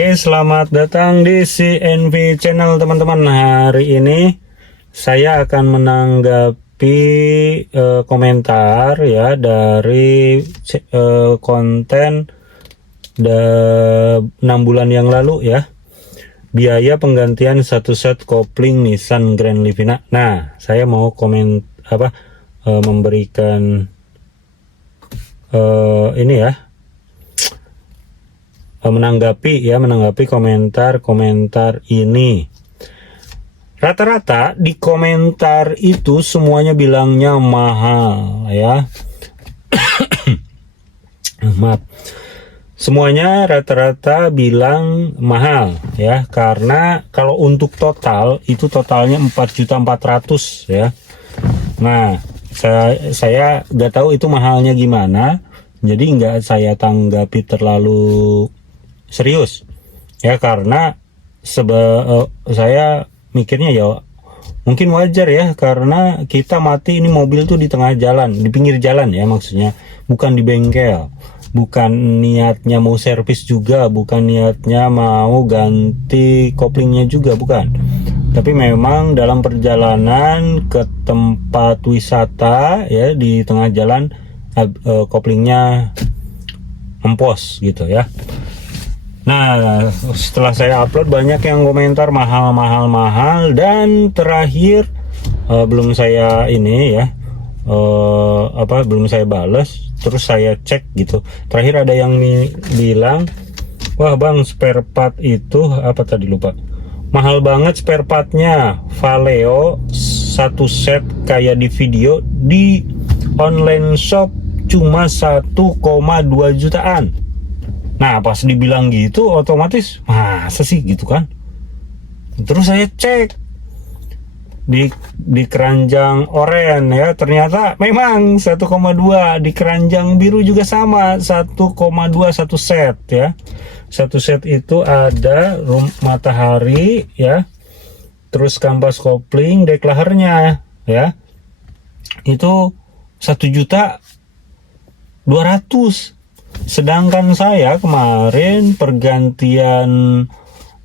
Oke, selamat datang di CNV Channel teman-teman. Hari ini saya akan menanggapi komentar ya dari konten 6 bulan yang lalu ya. Biaya penggantian satu set kopling Nissan Grand Livina. Nah, saya mau memberikan ini ya, menanggapi komentar ini. Rata-rata di komentar itu semuanya bilangnya mahal ya. Maaf. Semuanya rata-rata bilang mahal ya, karena kalau untuk total itu totalnya 4.400.000 ya. Nah, saya nggak tahu itu mahalnya gimana, jadi nggak saya tanggapi terlalu serius ya, karena saya mikirnya ya mungkin wajar ya, karena kita mati ini mobil tuh di tengah jalan, di pinggir jalan ya, maksudnya bukan di bengkel, bukan niatnya mau servis juga, bukan niatnya mau ganti koplingnya juga, bukan, tapi memang dalam perjalanan ke tempat wisata ya, di tengah jalan koplingnya empos gitu ya. Nah, setelah saya upload banyak yang komentar mahal, dan terakhir belum saya ini ya, belum saya balas, terus saya cek gitu. Terakhir ada yang bilang, wah bang, spare part itu apa tadi lupa, mahal banget spare partnya. Valeo satu set kayak di video di online shop cuma 1,2 jutaan. Nah, pas dibilang gitu otomatis masa sih gitu kan. Terus saya cek di keranjang oren ya, ternyata memang 1,2. Di keranjang biru juga sama 1,2 satu set ya. Satu set itu ada matahari ya, terus kampas kopling, deklahernya ya, itu 1.200.000. Sedangkan saya kemarin pergantian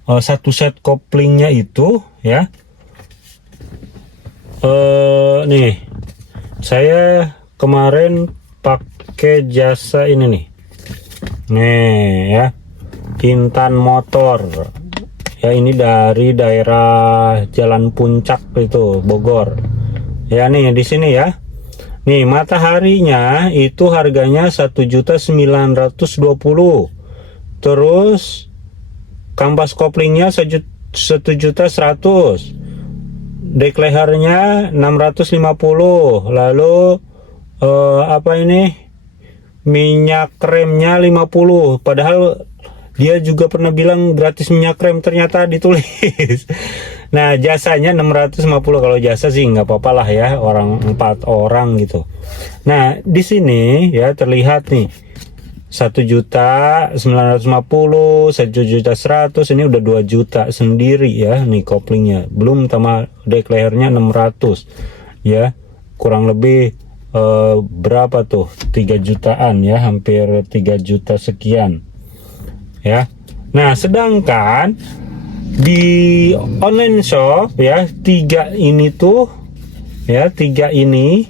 satu set koplingnya itu ya, nih saya kemarin pakai jasa ini nih ya, Intan Motor ya, ini dari daerah Jalan Puncak itu Bogor ya. Nih di sini ya, nih mataharinya itu harganya 1.920.000, terus kampas koplingnya 1.100.000, deklehernya 650, lalu minyak remnya 50, padahal dia juga pernah bilang gratis minyak rem, ternyata ditulis. Nah, jasanya 650. Kalau jasa sih nggak apa-apa lah ya, 4 orang gitu. Nah, di sini ya terlihat nih 1.950.000, 1.100.000, ini udah 2 juta sendiri ya nih koplingnya, belum tambah deklehernya 600 ya, kurang lebih berapa tuh, 3 jutaan ya, hampir 3 juta sekian ya. Nah, sedangkan di online shop ya, 3 ini tuh ya, 3 ini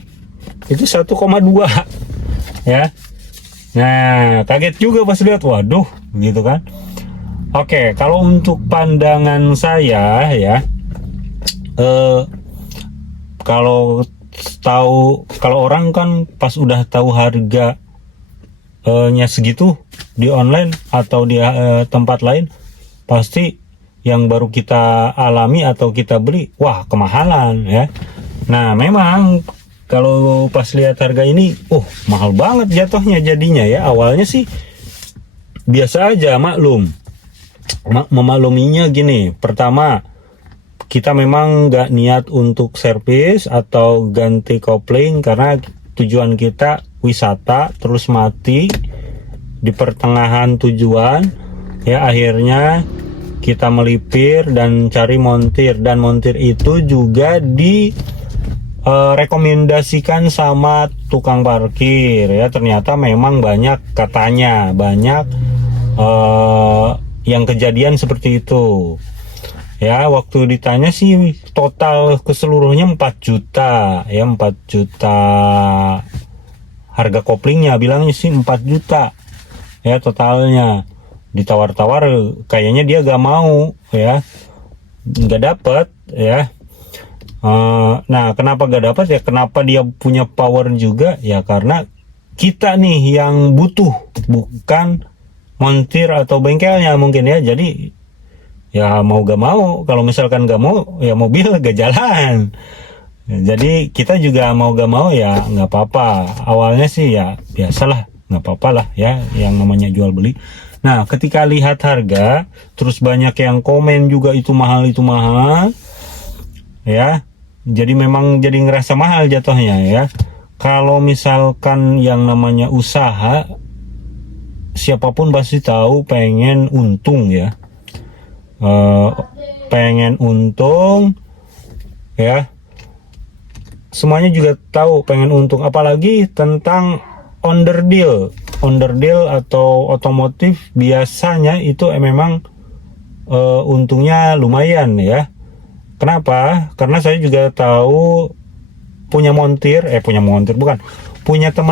itu 1,2 ya. Nah, kaget juga pas lihat, waduh gitu kan. Oke, kalau untuk pandangan saya ya, kalau orang kan pas udah tahu harga nya segitu di online atau di tempat lain, pasti yang baru kita alami atau kita beli, wah kemahalan ya. Nah, memang kalau pas lihat harga ini, mahal banget jatuhnya jadinya ya. Awalnya sih biasa aja, memakluminya gini. Pertama, kita memang nggak niat untuk servis atau ganti kopling, karena tujuan kita wisata, terus mati di pertengahan tujuan ya, akhirnya kita melipir dan cari montir, dan montir itu juga rekomendasikan sama tukang parkir ya. Ternyata memang banyak, katanya banyak yang kejadian seperti itu. Ya, waktu ditanya sih total keseluruhnya 4 juta ya, 4 juta harga koplingnya, bilangnya sih 4 juta ya totalnya. Ditawar-tawar kayaknya dia gak mau ya, nggak dapet ya. Nah, kenapa gak dapat ya, kenapa dia punya power juga ya, karena kita nih yang butuh, bukan montir atau bengkelnya mungkin ya. Jadi ya mau gak mau, kalau misalkan gak mau ya mobil gak jalan. Jadi kita juga mau gak mau ya nggak apa-apa. Awalnya sih ya biasalah, nggak apa-apa lah ya, yang namanya jual beli. Nah, ketika lihat harga, terus banyak yang komen juga itu mahal ya. Jadi memang jadi ngerasa mahal jatuhnya ya. Kalau misalkan yang namanya usaha, siapapun pasti tahu pengen untung ya. Pengen untung ya, semuanya juga tahu pengen untung, apalagi tentang onderdil atau otomotif biasanya itu memang untungnya lumayan ya. Kenapa? Karena saya juga tahu punya teman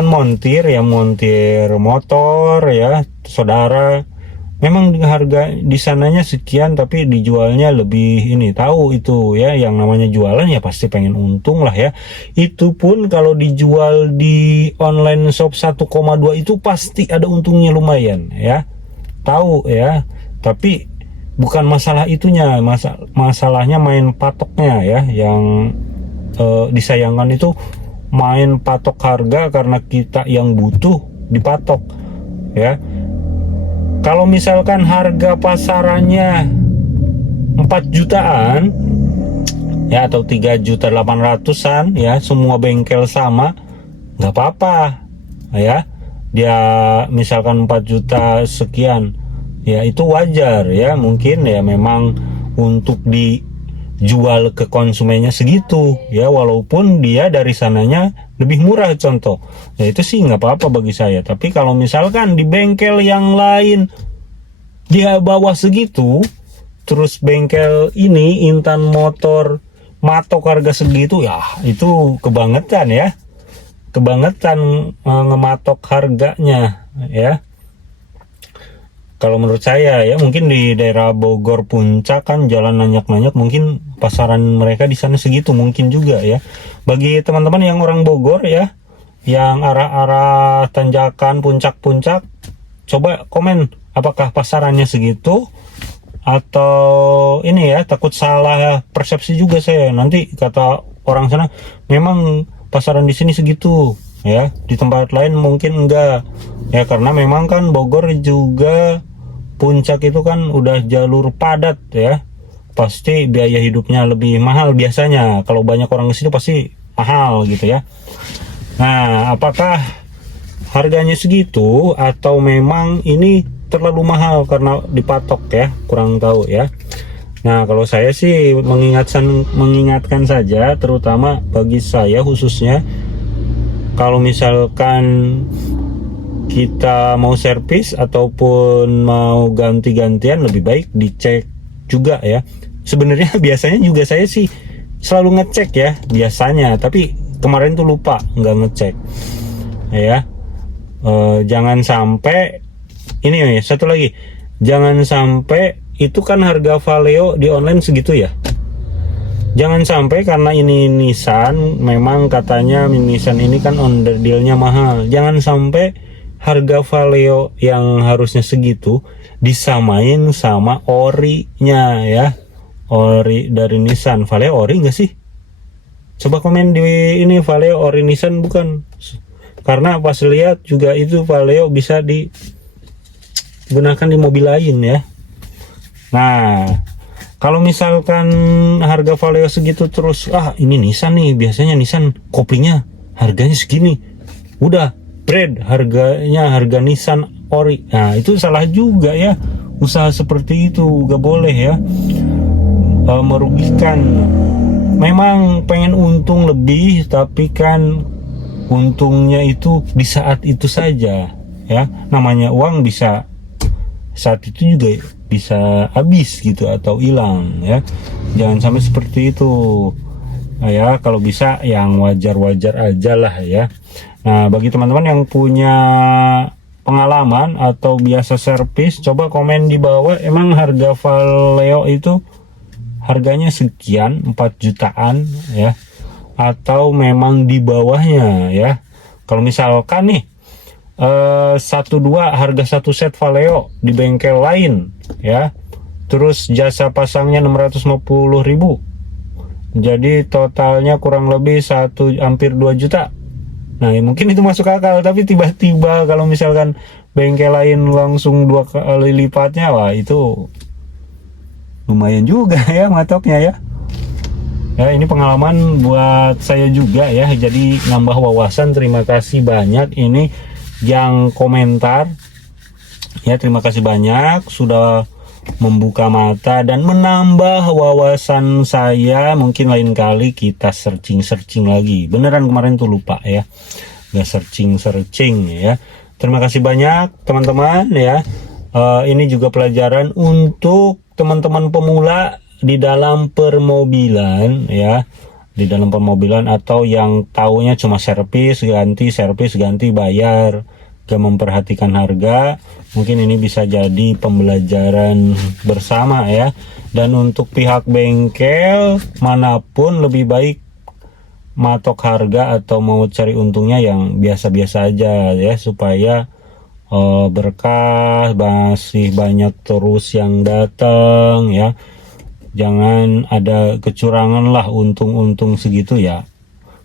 montir ya, montir motor ya, saudara. Memang harga di sananya sekian, tapi dijualnya lebih ini, tahu itu ya, yang namanya jualan ya pasti pengen untung lah ya. Itu pun kalau dijual di online shop 1,2 itu pasti ada untungnya lumayan ya. Tahu ya. Tapi bukan masalah itunya, masalahnya main patoknya ya, yang disayangkan itu main patok harga karena kita yang butuh dipatok ya. Kalau misalkan harga pasarannya 4 jutaan ya, atau 3.800.000-an ya, semua bengkel sama, nggak apa-apa ya. Dia misalkan 4 juta sekian ya, itu wajar ya, mungkin ya memang untuk dijual ke konsumennya segitu ya, walaupun dia dari sananya lebih murah contoh ya, itu sih nggak apa-apa bagi saya. Tapi kalau misalkan di bengkel yang lain dia bawa segitu, terus bengkel ini Intan Motor matok harga segitu ya, itu kebangetan ya, ngematok harganya ya. Kalau menurut saya ya, mungkin di daerah Bogor Puncak kan jalan nanyak-nanyak, mungkin pasaran mereka di sana segitu mungkin juga ya. Bagi teman-teman yang orang Bogor ya, yang arah-arah tanjakan puncak-puncak, coba komen apakah pasarannya segitu atau ini ya, takut salah persepsi juga saya. Nanti kata orang sana memang pasaran di sini segitu ya, di tempat lain mungkin enggak ya, karena memang kan Bogor juga puncak itu kan udah jalur padat ya, pasti biaya hidupnya lebih mahal biasanya. Kalau banyak orang ke situ pasti mahal gitu ya. Nah, apakah harganya segitu atau memang ini terlalu mahal karena dipatok ya, kurang tahu ya. Nah, kalau saya sih mengingatkan saja, terutama bagi saya khususnya, kalau misalkan kita mau servis ataupun mau ganti-gantian, lebih baik dicek juga ya. Sebenarnya biasanya juga saya sih selalu ngecek ya biasanya, tapi kemarin tuh lupa nggak ngecek ya. Jangan sampai ini ya, satu lagi, jangan sampai itu kan harga Valeo di online segitu ya. Jangan sampai karena ini Nissan, memang katanya Nissan ini kan onderdilnya mahal, jangan sampai harga Valeo yang harusnya segitu disamain sama orinya ya. Ori dari Nissan. Valeo ori nggak sih? Coba komen di ini, Valeo ori Nissan bukan? Karena pas lihat juga itu Valeo bisa digunakan di mobil lain ya. Nah, kalau misalkan harga Valeo segitu terus, ini Nissan nih, biasanya Nissan koplingnya harganya segini, udah brand harganya harga Nissan ori. Nah, itu salah juga ya, usaha seperti itu gak boleh ya, merugikan. Memang pengen untung lebih, tapi kan untungnya itu di saat itu saja ya, namanya uang bisa saat itu juga bisa habis gitu atau hilang ya. Jangan sampai seperti itu ya. Kalau bisa yang wajar-wajar aja lah ya. Nah, bagi teman-teman yang punya pengalaman atau biasa servis, coba komen di bawah. Emang harga Valeo itu harganya sekian, 4 jutaan ya, atau memang di bawahnya ya. Kalau misalkan nih satu dua harga satu set Valeo di bengkel lain ya, terus jasa pasangnya 650.000, jadi totalnya kurang lebih hampir 2 juta. Nah, mungkin itu masuk akal, tapi tiba-tiba kalau misalkan bengkel lain langsung 2 kali lipatnya, wah itu lumayan juga ya matoknya ya. Ya, ini pengalaman buat saya juga ya, jadi nambah wawasan. Terima kasih banyak ini yang komentar ya, terima kasih banyak sudah membuka mata dan menambah wawasan saya. Mungkin lain kali kita searching lagi. Beneran kemarin tuh lupa ya, nggak searching ya. Terima kasih banyak teman-teman ya. Ini juga pelajaran untuk teman-teman pemula di dalam permobilan ya, di dalam permobilan, atau yang taunya cuma servis ganti bayar, gak memperhatikan harga. Mungkin ini bisa jadi pembelajaran bersama ya. Dan untuk pihak bengkel manapun, lebih baik matok harga atau mau cari untungnya yang biasa-biasa aja ya, supaya berkah, masih banyak terus yang datang ya. Jangan ada kecurangan lah, untung segitu ya.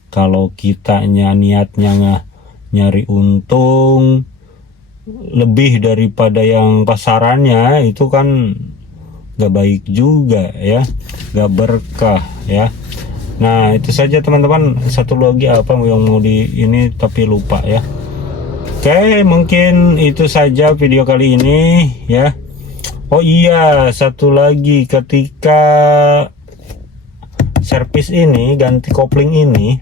Kalau kitanya niatnya nyari untung lebih daripada yang pasarannya, itu kan gak baik juga ya, gak berkah ya. Nah, itu saja teman-teman. Satu lagi apa yang mau di ini tapi lupa ya. Oke, mungkin itu saja video kali ini ya. Oh iya, satu lagi, ketika servis ini ganti kopling ini,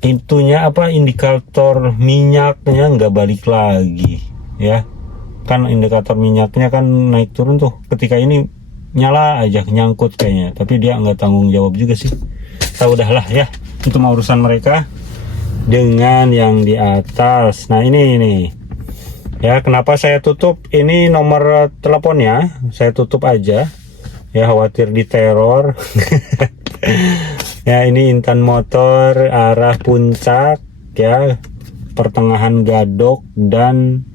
itunya apa, indikator minyaknya nggak balik lagi ya. Kan indikator minyaknya kan naik turun tuh, ketika ini nyala aja nyangkut kayaknya, tapi dia nggak tanggung jawab juga sih. Tahu dah lah ya, itu mau urusan mereka dengan yang di atas. Nah, ini ya, kenapa saya tutup ini nomor teleponnya, saya tutup aja ya, khawatir diteror. Ya, ini Intan Motor arah Puncak ya, pertengahan Gadok dan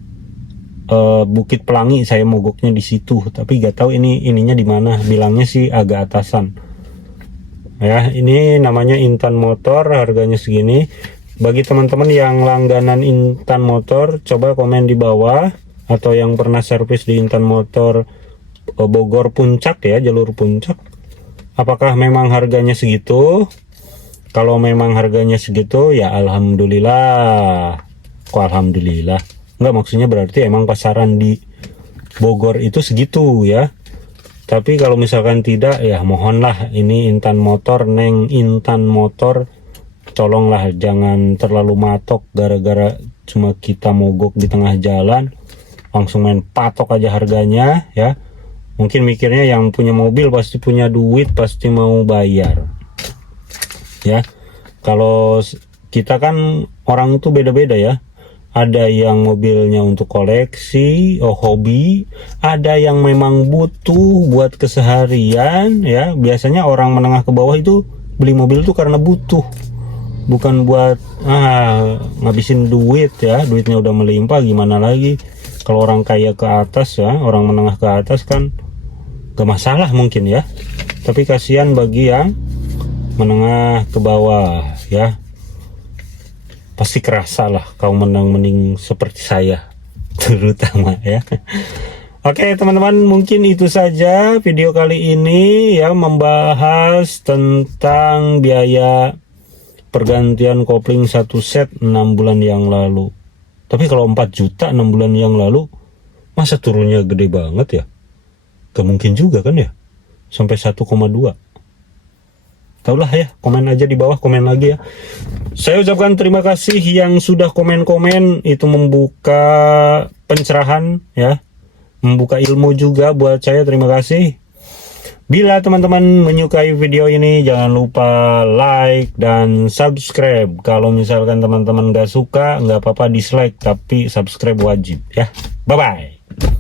Bukit Pelangi. Saya mogoknya di situ, tapi gak tahu ininya di mana. Bilangnya sih agak atasan ya. Ini namanya Intan Motor, harganya segini. Bagi teman-teman yang langganan Intan Motor, coba komen di bawah, atau yang pernah servis di Intan Motor Bogor Puncak ya, jalur Puncak, apakah memang harganya segitu? Kalau memang harganya segitu ya alhamdulillah. Kok alhamdulillah? Enggak, maksudnya berarti emang pasaran di Bogor itu segitu ya. Tapi kalau misalkan tidak, ya mohonlah, ini Intan Motor, Neng Intan Motor, tolonglah jangan terlalu matok gara-gara cuma kita mogok di tengah jalan langsung main patok aja harganya ya. Mungkin mikirnya yang punya mobil pasti punya duit, pasti mau bayar ya. Kalau kita kan orang itu beda-beda ya. Ada yang mobilnya untuk koleksi, hobi, ada yang memang butuh buat keseharian ya. Biasanya orang menengah ke bawah itu beli mobil itu karena butuh, bukan buat ngabisin duit ya. Duitnya udah melimpah, gimana lagi. Kalau orang kaya ke atas ya, orang menengah ke atas kan gak masalah mungkin ya, tapi kasihan bagi yang menengah ke bawah ya. Pasti kerasa lah kaum menang-mening seperti saya terutama ya. Oke teman-teman, mungkin itu saja video kali ini ya, membahas tentang biaya pergantian kopling satu set 6 bulan yang lalu. Tapi kalau 4 juta 6 bulan yang lalu, masa turunnya gede banget ya? Gak mungkin juga kan ya, sampai 1,2. Taulah ya, komen aja di bawah, komen lagi ya. Saya ucapkan terima kasih yang sudah komen-komen, itu membuka pencerahan ya. membuka ilmu juga buat saya. Terima kasih. Bila teman-teman menyukai video ini, jangan lupa like dan subscribe. Kalau misalkan teman-teman gak suka, nggak apa-apa dislike, tapi subscribe wajib ya. Bye-bye.